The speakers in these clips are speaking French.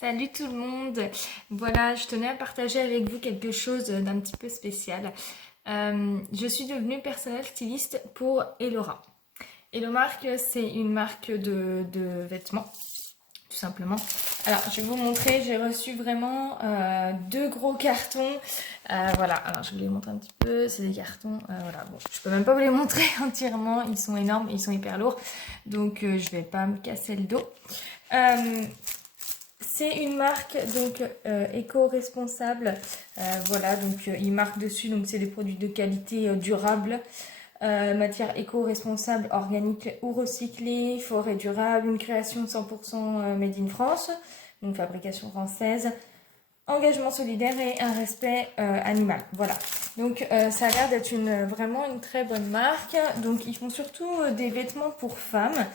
Salut tout le monde! Voilà, je tenais à partager avec vous quelque chose d'un petit peu spécial. Je suis devenue personnel styliste pour Elora. Elomark, c'est une marque de vêtements, tout simplement. Alors, je vais vous montrer, j'ai reçu vraiment deux gros cartons. Voilà, alors je vous les montre un petit peu, c'est des cartons. Voilà, bon, je peux même pas vous les montrer entièrement, ils sont énormes, ils sont hyper lourds, donc je vais pas me casser le dos. C'est une marque donc éco-responsable. Voilà, donc il marque dessus, donc c'est des produits de qualité durable, matière éco-responsable, organique ou recyclée, forêt durable, une création 100% made in France, donc fabrication française, engagement solidaire et un respect animal. Voilà. Donc ça a l'air d'être vraiment une très bonne marque. Donc ils font surtout des vêtements pour femmes.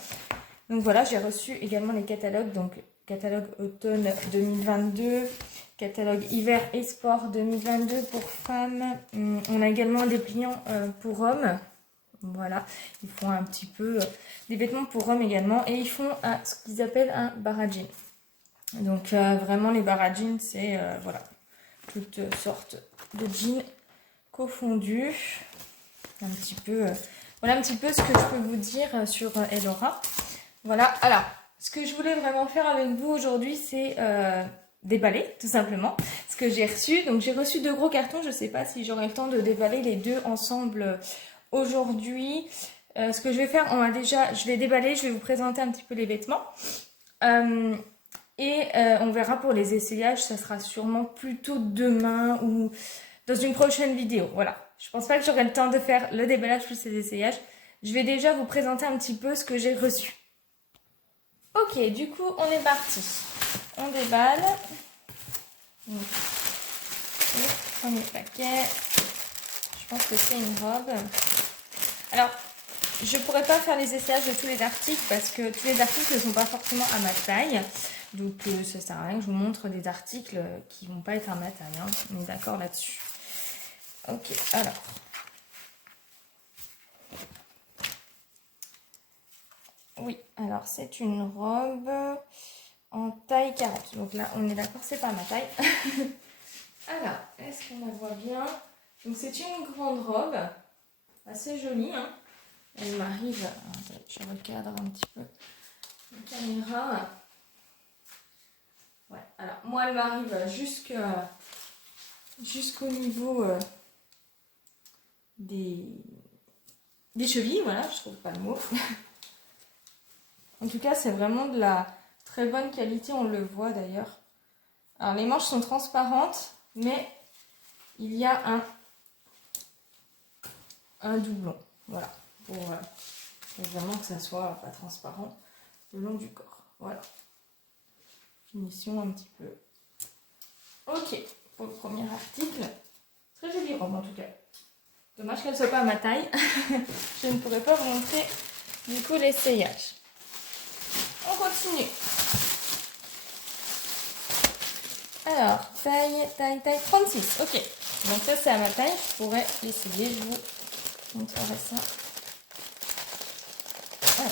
Donc voilà, j'ai reçu également les catalogues, donc catalogue automne 2022, catalogue hiver et sport 2022 pour femmes. On a également des pliants pour hommes. Voilà, ils font un petit peu des vêtements pour hommes également et ils font ce qu'ils appellent un bara jean. Donc vraiment les bara jeans, c'est voilà, toutes sortes de jeans confondus. Un petit peu, voilà un petit peu ce que je peux vous dire sur Elora. Voilà, alors, ce que je voulais vraiment faire avec vous aujourd'hui, c'est déballer, tout simplement, ce que j'ai reçu. Donc, j'ai reçu deux gros cartons. Je ne sais pas si j'aurai le temps de déballer les deux ensemble aujourd'hui. Ce que je vais faire, je vais déballer, je vais vous présenter un petit peu les vêtements. On verra pour les essayages, ça sera sûrement plutôt demain ou dans une prochaine vidéo. Voilà, je pense pas que j'aurai le temps de faire le déballage plus les essayages. Je vais déjà vous présenter un petit peu ce que j'ai reçu. Ok, du coup, on est parti. On déballe. Donc, le premier paquet. Je pense que c'est une robe. Alors, je ne pourrais pas faire les essayages de tous les articles parce que tous les articles ne sont pas forcément à ma taille. Donc, ça sert à rien que je vous montre des articles qui ne vont pas être à ma taille. Hein. On est d'accord là-dessus. Ok, alors. Oui, alors c'est une robe en taille 40. Donc là, on est d'accord, c'est pas ma taille. Alors, est-ce qu'on la voit bien? Donc c'est une grande robe, assez jolie. Hein. Elle m'arrive, je recadre un petit peu la caméra. Ouais, alors moi elle m'arrive jusqu'au niveau des chevilles, voilà, je trouve pas le mot. En tout cas, c'est vraiment de la très bonne qualité, on le voit d'ailleurs. Alors les manches sont transparentes, mais il y a un doublon, voilà, pour vraiment que ça soit pas transparent le long du corps. Voilà. Finition un petit peu. Ok, pour le premier article. Très jolie robe en tout cas. Dommage qu'elle soit pas à ma taille. Je ne pourrais pas vous montrer du coup l'essayage. On continue. Alors, taille 36. Ok. Donc ça c'est à ma taille. Je pourrais l'essayer. Je vous montrerai ça. Voilà.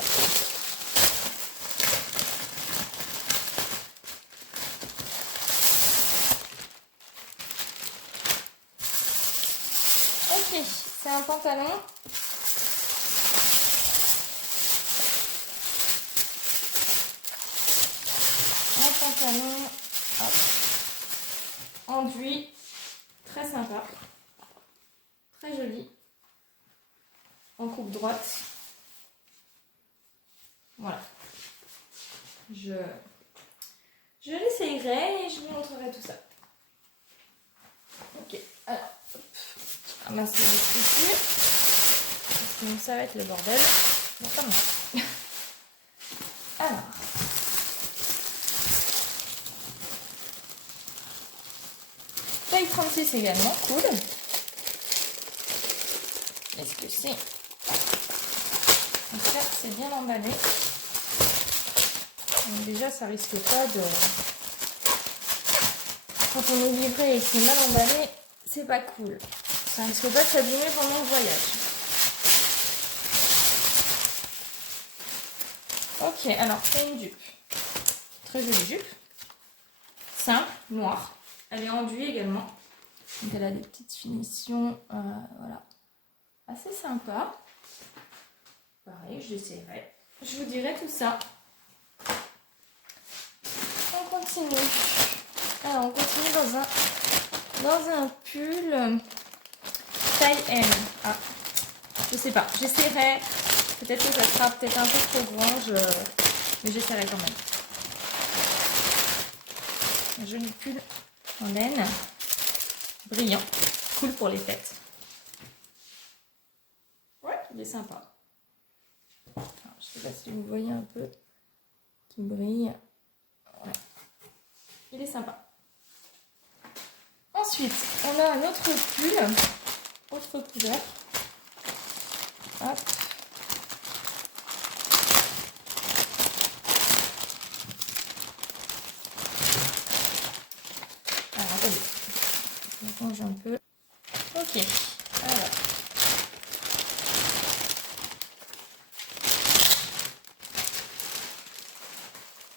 Ok, c'est un pantalon. Hop, enduit, très sympa, très joli, en coupe droite. Voilà. Je l'essayerai et je vous montrerai tout ça. Ok, alors, ramasser le tissu, sinon ça va être le bordel. Bon, pas mal. Alors. Taille 36 également, cool. Est-ce que c'est... Donc ça, c'est bien emballé. Donc déjà, ça risque pas de... Quand on est livré et que c'est mal emballé, c'est pas cool. Ça risque pas de s'abîmer pendant le voyage. Ok, alors c'est une jupe. Très jolie jupe. simple, noire. Elle est enduite également. Donc elle a des petites finitions, voilà, assez sympa. Pareil, je l'essayerai. Je vous dirai tout ça. On continue. Alors on continue dans un pull taille M. Ah, je sais pas, j'essaierai. Peut-être que ça sera peut-être un peu trop grand, mais j'essaierai quand même. Un joli pull en laine, brillant, cool pour les fêtes. Ouais, il est sympa. Alors, je sais pas si vous voyez un peu qui brille. Ouais. Il est sympa. Ensuite, on a un autre pull, autre couleur. Hop. Alors, attendez. Je range un peu. Ok. Alors.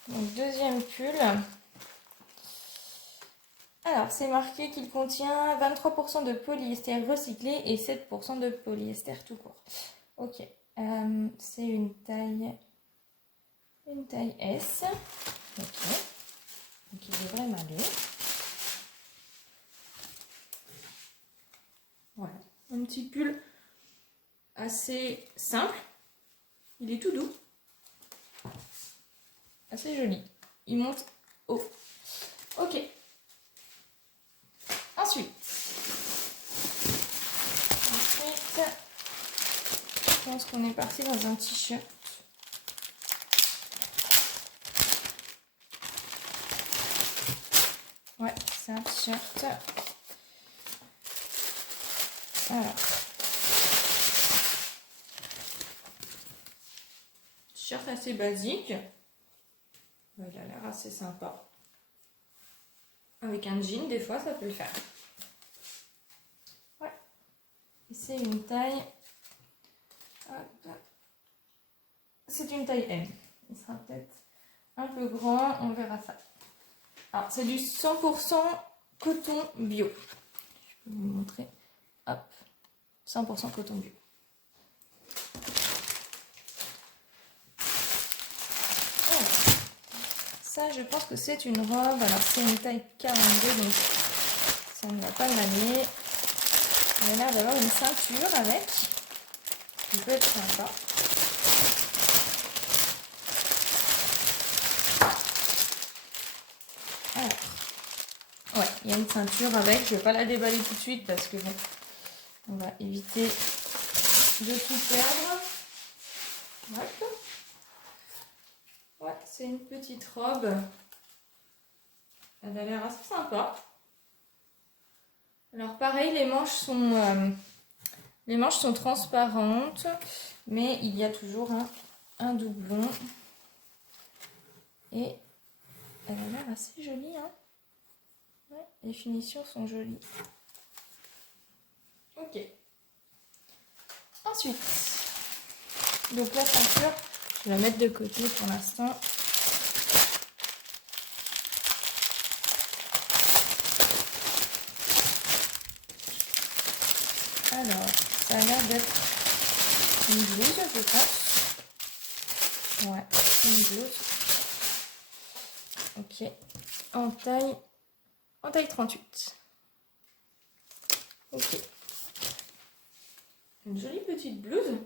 Donc, deuxième pull. Alors, c'est marqué qu'il contient 23% de polyester recyclé et 7% de polyester tout court. Ok. C'est une taille S. Ok. Donc, il devrait m'aller. Voilà. Un petit pull assez simple. Il est tout doux. Assez joli. Il monte haut. Ok. Ensuite, je pense qu'on est parti dans un t-shirt. Ouais, c'est un t-shirt. Alors. T-shirt assez basique. Il a l'air assez sympa. Avec un jean, des fois, ça peut le faire. Ouais. Et c'est une taille... C'est une taille M. Il sera peut-être un peu grand, on verra ça. Alors, c'est du 100% coton bio. Je peux vous montrer. Hop. 100% coton bio. Alors, ça, je pense que c'est une robe. Alors, c'est une taille 42, donc ça ne va pas m'aller. Il a l'air d'avoir une ceinture avec. Qui peut être sympa. Alors, ouais, il y a une ceinture avec. Je ne vais pas la déballer tout de suite parce que bon, on va éviter de tout perdre. Hop. Ouais, c'est une petite robe. Elle a l'air assez sympa. Alors pareil, les manches sont transparentes, mais il y a toujours un doublon. Et elle a l'air assez jolie, hein. Ouais, les finitions sont jolies. Ok. Ensuite, donc la ceinture, je vais la mettre de côté pour l'instant. Alors, ça a l'air d'être une blouse, je pense. Ouais, c'est une blouse. Ok. En taille 38. Ok. Une jolie petite blouse.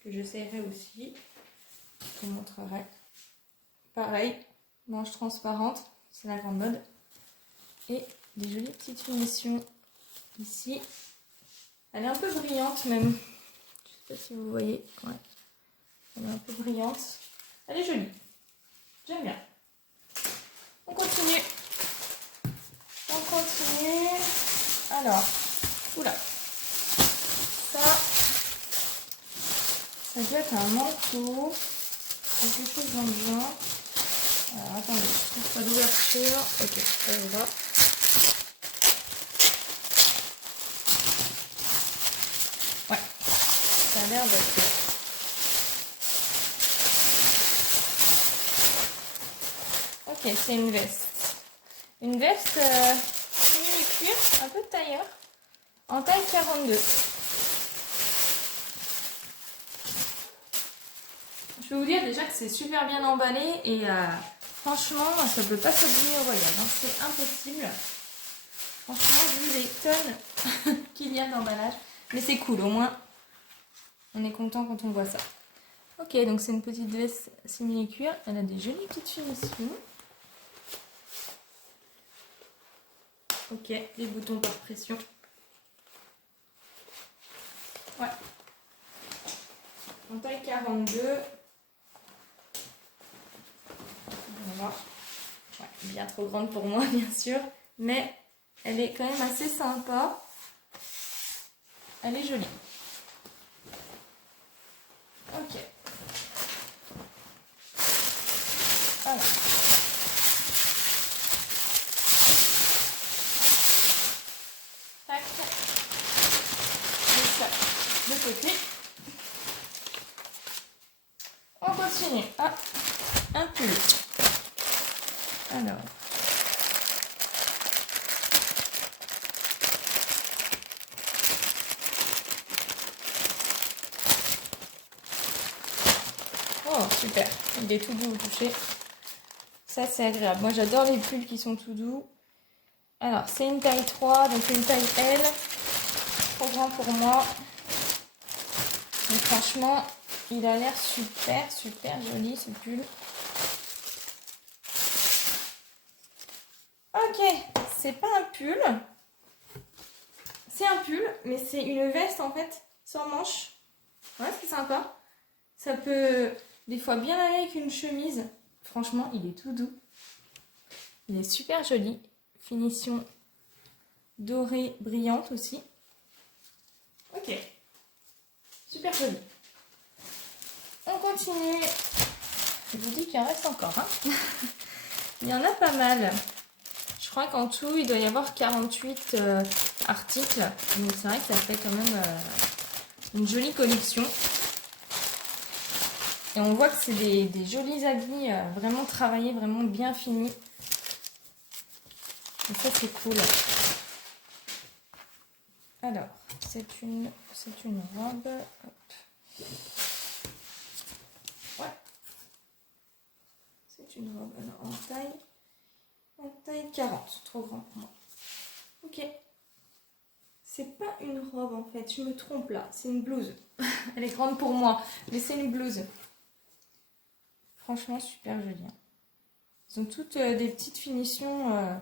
Que j'essaierai aussi. Je vous montrerai. Pareil, manche transparente. C'est la grande mode. Et des jolies petites finitions ici. Elle est un peu brillante même. Je sais pas si vous voyez. Ouais. Elle est un peu brillante. Elle est jolie. J'aime bien. On continue. On continue. Alors. Oula. Ça doit être un manteau. Quelque chose dans le genre. Alors attendez, je trouve pas d'ouverture. Ok, ça va. Ouais, ça a l'air d'être Ok, c'est une veste. Une veste cuir, un peu de tailleur, en taille 42. Je peux vous dire déjà que c'est super bien emballé et franchement, ça ne peut pas s'abîmer au voyage. Hein. C'est impossible. Franchement, vu les tonnes qu'il y a d'emballage. Mais c'est cool, au moins, on est content quand on voit ça. Ok, donc c'est une petite veste simili-cuir. Elle a des jolies petites finitions. Ok, les boutons par pression. Ouais. En taille 42. Voilà. Ouais, bien trop grande pour moi, bien sûr. Mais elle est quand même assez sympa. Elle est jolie. Ok. Voilà. Tac. Et ça, de côté. On continue. Ah, un pull. Alors. Oh, super. Il est tout doux au toucher. Ça, c'est agréable. Moi, j'adore les pulls qui sont tout doux. Alors, c'est une taille 3, donc une taille L. Trop grand pour moi. Mais franchement, il a l'air super, super joli, ce pull. Ok, c'est pas un pull. C'est un pull, mais c'est une veste, en fait, sans manches. Voilà, c'est sympa. Ça peut, des fois, bien aller avec une chemise. Franchement, il est tout doux. Il est super joli. Finition dorée, brillante aussi. Ok. Super joli. On continue. Je vous dis qu'il en reste encore. Hein. Il y en a pas mal. Je crois qu'en tout, il doit y avoir 48 articles. Donc c'est vrai que ça fait quand même une jolie collection. Et on voit que c'est des jolis habits vraiment travaillés, vraiment bien finis. Et ça, c'est cool. Alors, c'est une robe. Hop. Ouais. C'est une robe alors, en taille 40. Trop grand pour moi. Ok. C'est pas une robe en fait, je me trompe là. C'est une blouse. Elle est grande pour moi, mais c'est une blouse. Franchement, super joli. Hein. Ils ont toutes des petites finitions.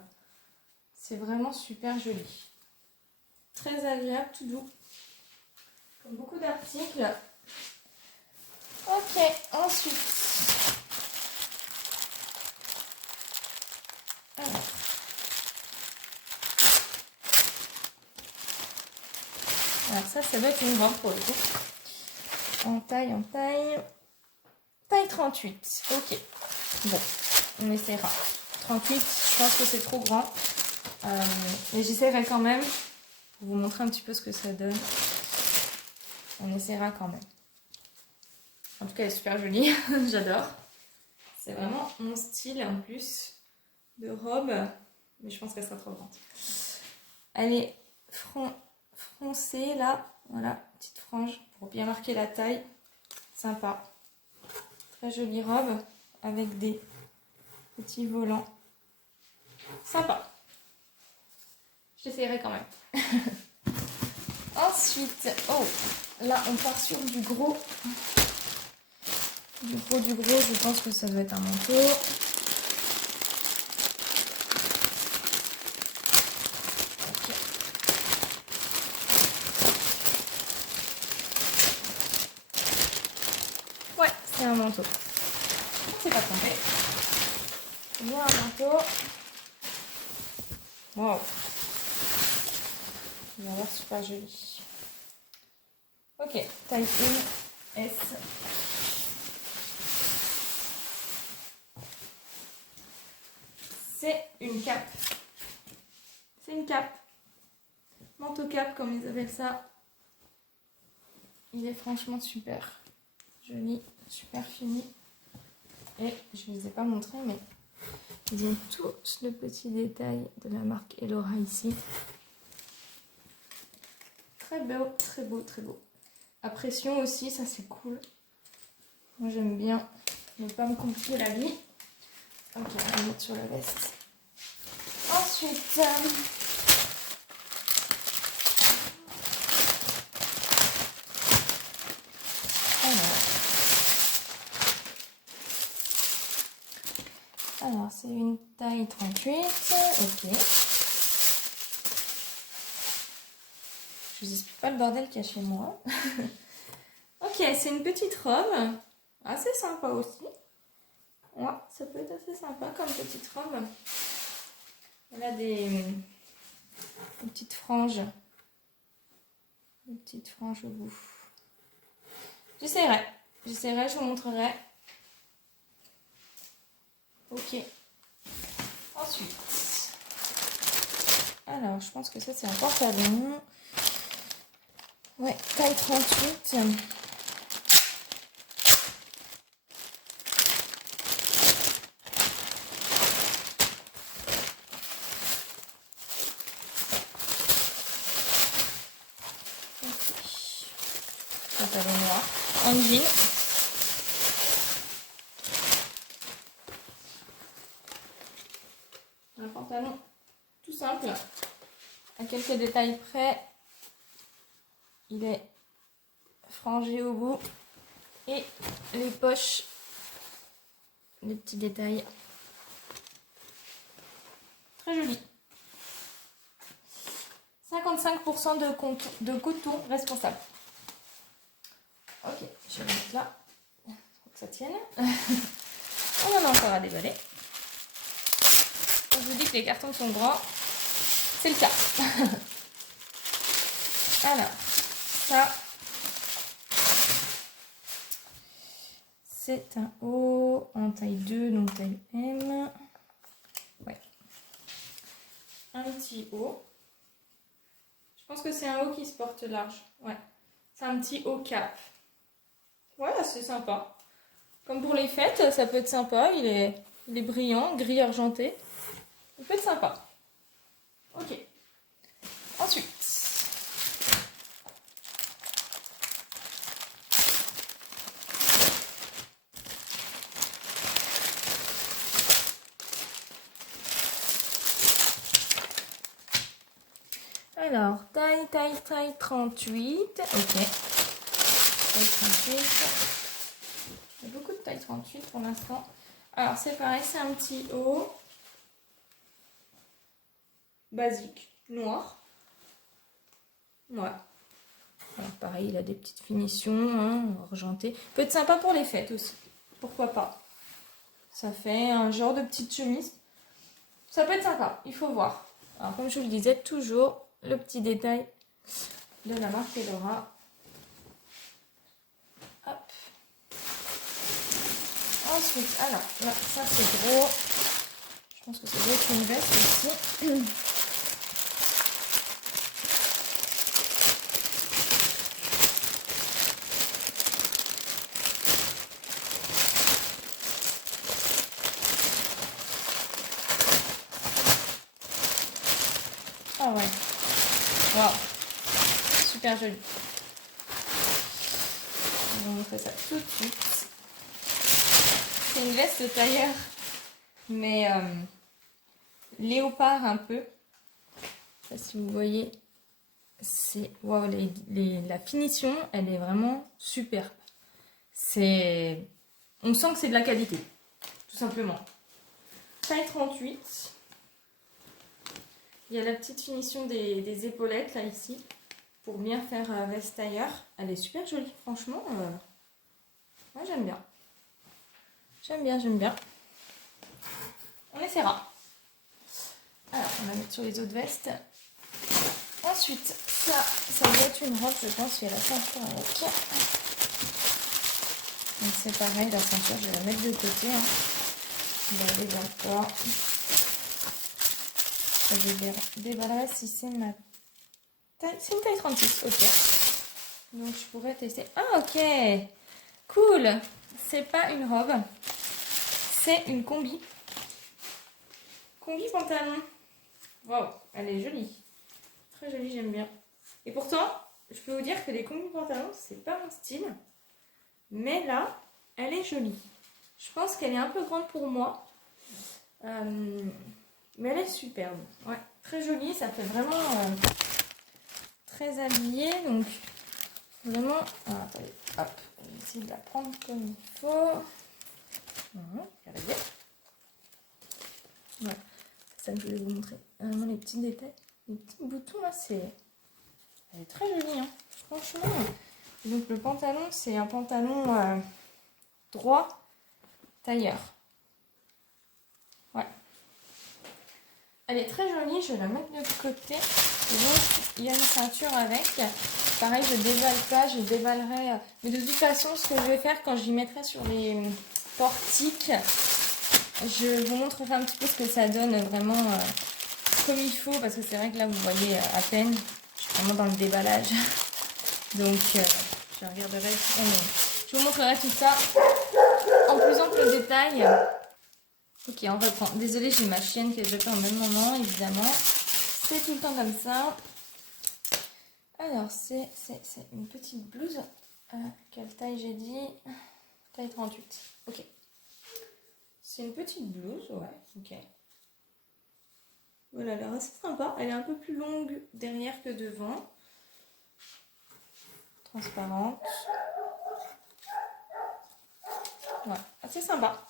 C'est vraiment super joli. Très agréable, tout doux. Comme beaucoup d'articles. Ok, ensuite. Alors ça doit être une robe pour le coup. En taille. Taille 38. Ok. Bon, on essaiera. 38, je pense que c'est trop grand. Mais j'essaierai quand même. Pour vous montrer un petit peu ce que ça donne. On essaiera quand même. En tout cas, elle est super jolie. J'adore. C'est vraiment mon style en plus de robe. Mais je pense qu'elle sera trop grande. Elle est froncée là. Voilà, petite frange pour bien marquer la taille. Sympa. Très jolie robe avec des petits volants. Sympa. J'essaierai quand même. Ensuite, oh, là on part sur du gros. Du gros, je pense que ça doit être un manteau. Okay. Ouais, c'est un manteau. On s'est pas trompé. Il y a un manteau. Wow. Il a l'air super joli. Ok, taille 1, S. C'est une cape. C'est une cape. Manteau cape, comme ils appellent ça. Il est franchement super joli, super fini. Et je ne vous ai pas montré, mais Ils ont tous le petit détail de la marque Elora ici. Très beau, très beau, très beau. À pression aussi, ça c'est cool. Moi j'aime bien ne pas me compliquer la vie. Ok, on va mettre sur la veste. Ensuite, alors c'est une taille 38. Ok. Je vous explique pas le bordel qu'il y a chez moi. Ok, c'est une petite robe. Assez sympa aussi. Ouais, ça peut être assez sympa comme petite robe. Elle a des petites franges. Des petites franges au bout. J'essaierai, je vous montrerai. Ok. Ensuite. Alors, je pense que ça c'est un pantalon. Ouais, taille 38. Pantalon noir, en jean. Un pantalon tout simple, à quelques détails près. Il est frangé au bout et les poches, les petits détails. Très joli. 55% de coton responsable. Ok, je vais mettre là. Faut que ça tienne. On en a encore à déballer. Quand je vous dis que les cartons sont grands, c'est le cas. Alors, ça, c'est un haut en taille 2, donc taille M. Ouais. Un petit haut. Je pense que c'est un haut qui se porte large. Ouais. C'est un petit haut cap. Voilà, c'est sympa. Comme pour les fêtes, ça peut être sympa. Il est brillant, gris argenté. Ça peut être sympa. Ok. Ensuite. Alors, taille 38. Ok. Taille 38. Il y a beaucoup de taille 38 pour l'instant. Alors, c'est pareil, c'est un petit haut. Basique. Noir. Ouais. Alors, pareil, il a des petites finitions, hein, argentées. Peut être sympa pour les fêtes aussi. Pourquoi pas. Ça fait un genre de petite chemise. Ça peut être sympa, il faut voir. Alors, comme je vous le disais, toujours le petit détail de la marque Elora. Hop. Ensuite, alors, là, ça c'est gros. Je pense que ça doit être une veste aussi. Ah ouais. Waouh. Super joli. Je vais vous montrer ça tout de suite. C'est une veste tailleur, mais léopard un peu. Je sais pas si vous voyez. C'est waouh, la finition, elle est vraiment superbe. On sent que c'est de la qualité, tout simplement. Taille 38. Il y a la petite finition des épaulettes là ici pour bien faire veste tailleur. Elle est super jolie, franchement. Moi j'aime bien. J'aime bien. On essaiera. Alors on va mettre sur les autres vestes. Ensuite, ça doit être une robe, je pense, il y a la ceinture avec. Donc c'est pareil, la ceinture, je vais la mettre de côté. Hein. On va aller dans le poids. Je déballerai si c'est ma taille. C'est une taille 36, ok. Donc je pourrais tester. Ah ok, cool. C'est pas une robe, c'est une combi. combi pantalon. Waouh, elle est jolie. Très jolie, j'aime bien. Et pourtant, je peux vous dire que les combis pantalons, c'est pas mon style. Mais là, elle est jolie. Je pense qu'elle est un peu grande pour moi. Mais elle est superbe. Ouais, très jolie. Ça fait vraiment très habillé. Donc, vraiment... Ah, attendez, hop. Je vais essayer de la prendre comme il faut. Regardez. Ouais, c'est ça que je voulais vous montrer. Vraiment, les petits détails. Les petits boutons, là, c'est... Elle est très jolie, hein. Franchement. Donc, le pantalon, c'est un pantalon droit tailleur. Ouais. Elle est très jolie, je vais la mettre de côté. Et donc, il y a une ceinture avec. Pareil, je déballe pas, je déballerai. Mais de toute façon, ce que je vais faire quand j'y mettrai sur les portiques, je vous montrerai un petit peu ce que ça donne vraiment comme il faut. Parce que c'est vrai que là, vous voyez à peine. Je suis vraiment dans le déballage. Donc, je regarderai. Je vous montrerai tout ça en plus ample détail. Ok, on reprend. Désolée, j'ai ma chienne qui est déjà au même moment, évidemment. C'est tout le temps comme ça. Alors, c'est une petite blouse. Quelle taille j'ai dit? Taille 38. Ok. C'est une petite blouse, ouais. Ok. Voilà, elle est assez sympa. Elle est un peu plus longue derrière que devant. Transparente. Ouais, assez sympa.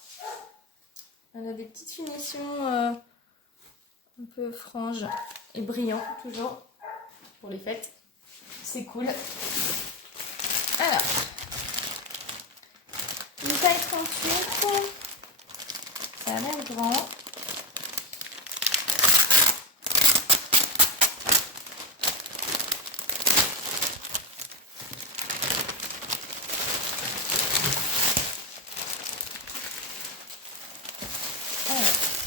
Elle a des petites finitions un peu franges et brillant, toujours, pour les fêtes. C'est cool. Alors, une taille 38. Ça a l'air grand.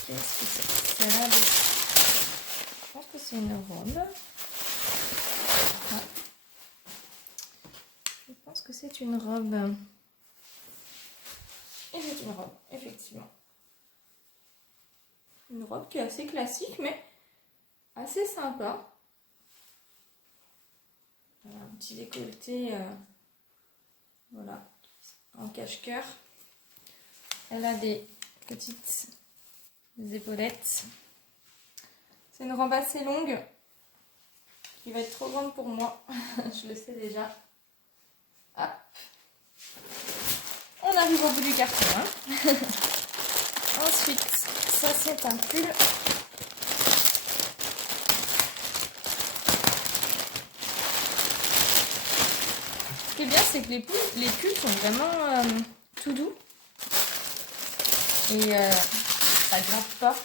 Qu'est-ce que c'est? Je pense que c'est une robe. Ouais. Je pense que c'est une robe. Et c'est une robe, effectivement. Une robe qui est assez classique, mais assez sympa. Voilà, un petit décolleté, voilà, en cache-cœur. Elle a des petites épaulettes. C'est une robe assez longue qui va être trop grande pour moi. Je le sais déjà. Hop. On arrive au bout du carton. Hein. Ensuite, ça c'est un pull. Ce qui est bien, c'est que les pulls sont vraiment tout doux. Et ça gratte pas.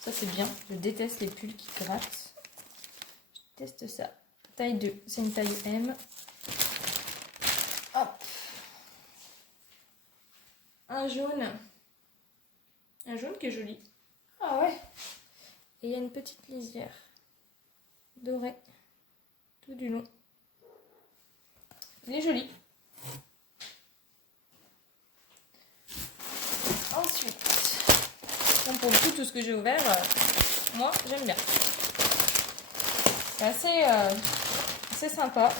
Ça c'est bien. Je déteste les pulls qui grattent. Je teste ça. Taille 2. C'est une taille M. Hop. Un jaune. Un jaune qui est joli. Ah ouais. Et il y a une petite lisière dorée tout du long. Il est joli. Ensuite, bon, pour le coup, tout ce que j'ai ouvert, moi j'aime bien. C'est assez sympa.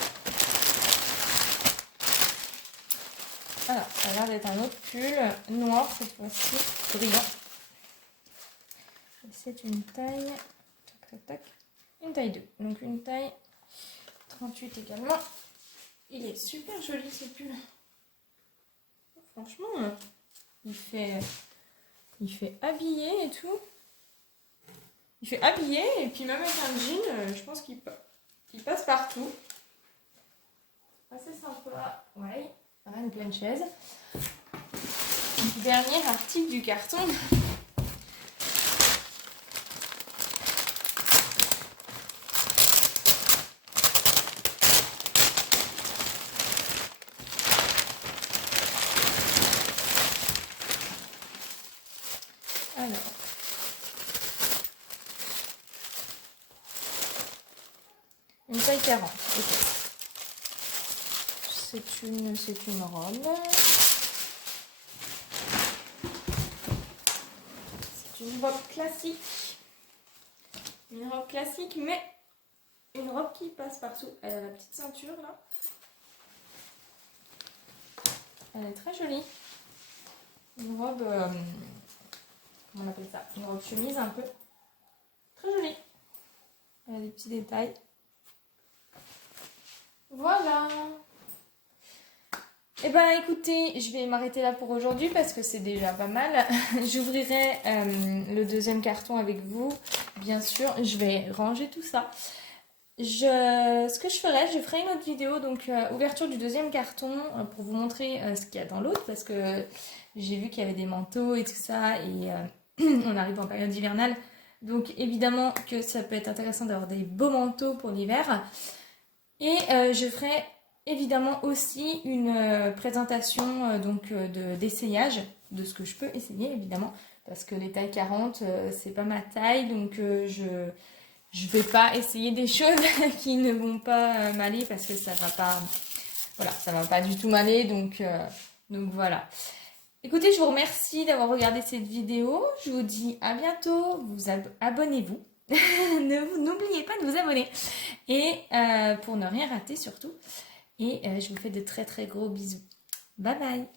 Alors, ça a l'air d'être un autre pull noir cette fois-ci, brillant. C'est une taille, une taille 2, donc une taille 38 également. Il est super joli ce pull. Franchement, il fait habillé et tout. Il fait habillé et puis même avec un jean, je pense qu'il passe partout. Assez sympa, ouais. Une pleine chaise. Dernier article du carton. Alors. Une taille 40. Ok. C'est une robe. C'est une robe classique. Une robe classique, mais une robe qui passe partout. Elle a la petite ceinture là. Elle est très jolie. Une robe, comment on appelle ça? Une robe chemise un peu. Très jolie. Elle a des petits détails. Voilà. Eh ben écoutez, je vais m'arrêter là pour aujourd'hui parce que c'est déjà pas mal. J'ouvrirai le deuxième carton avec vous, bien sûr. Je vais ranger tout ça. Ce que je ferai une autre vidéo, donc ouverture du deuxième carton pour vous montrer ce qu'il y a dans l'autre parce que j'ai vu qu'il y avait des manteaux et tout ça et on arrive en période hivernale. Donc évidemment que ça peut être intéressant d'avoir des beaux manteaux pour l'hiver. Et je ferai évidemment aussi une présentation d'essayage de ce que je peux essayer évidemment parce que les tailles 40 c'est pas ma taille donc je vais pas essayer des choses qui ne vont pas m'aller parce que ça va pas voilà ça va pas du tout m'aller donc voilà. Écoutez, je vous remercie d'avoir regardé cette vidéo. Je vous dis à bientôt. Abonnez-vous. N'oubliez pas de vous abonner. Et pour ne rien rater surtout. Et je vous fais de très très gros bisous. Bye bye.